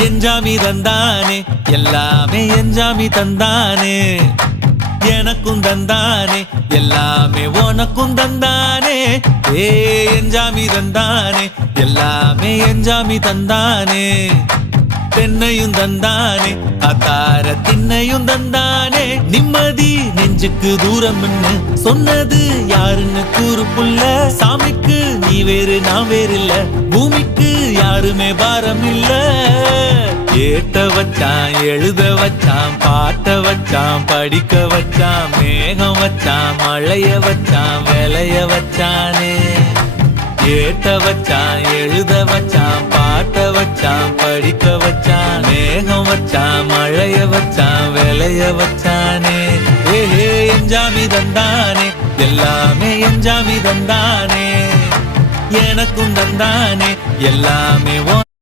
எஞ்சாமி தந்தானே எல்லாமே எஞ்சாமி தந்தானே எனக்கும் தந்தானே எல்லாமே உனக்கும் தந்தானே ஏ எஞ்சாமி தந்தானே எல்லாமே எஞ்சாமி தந்தானே தென்னையும் தந்தானே அத்தார திண்ணையும் தந்தானே நிம்மதி நெஞ்சுக்கு தூரம் சொன்னது யாருன்னு கூறு புள்ள சாமிக்கு நீ வேறு நான் வேறு இல்ல பூமிக்கு யாருமே பாரம் இல்ல ஏத்த வச்சான் எழுத வச்சான் பாட்ட வச்சான் படிக்க வச்சான் மேகம் வச்சான் மழைய வச்சான் விளைய வச்சானே ஏத்த வச்சான் எழுத வச்சான் பாட்ட வச்சான் படிக்க வச்சான் மேகம் வச்சான் மழைய வச்சான் விளைய வச்சானே ஏஹே எஞ்சாமி தந்தானே எல்லாமே எஞ்சாமி தந்தானே எனக்கும் தந்தானே எல்லாமே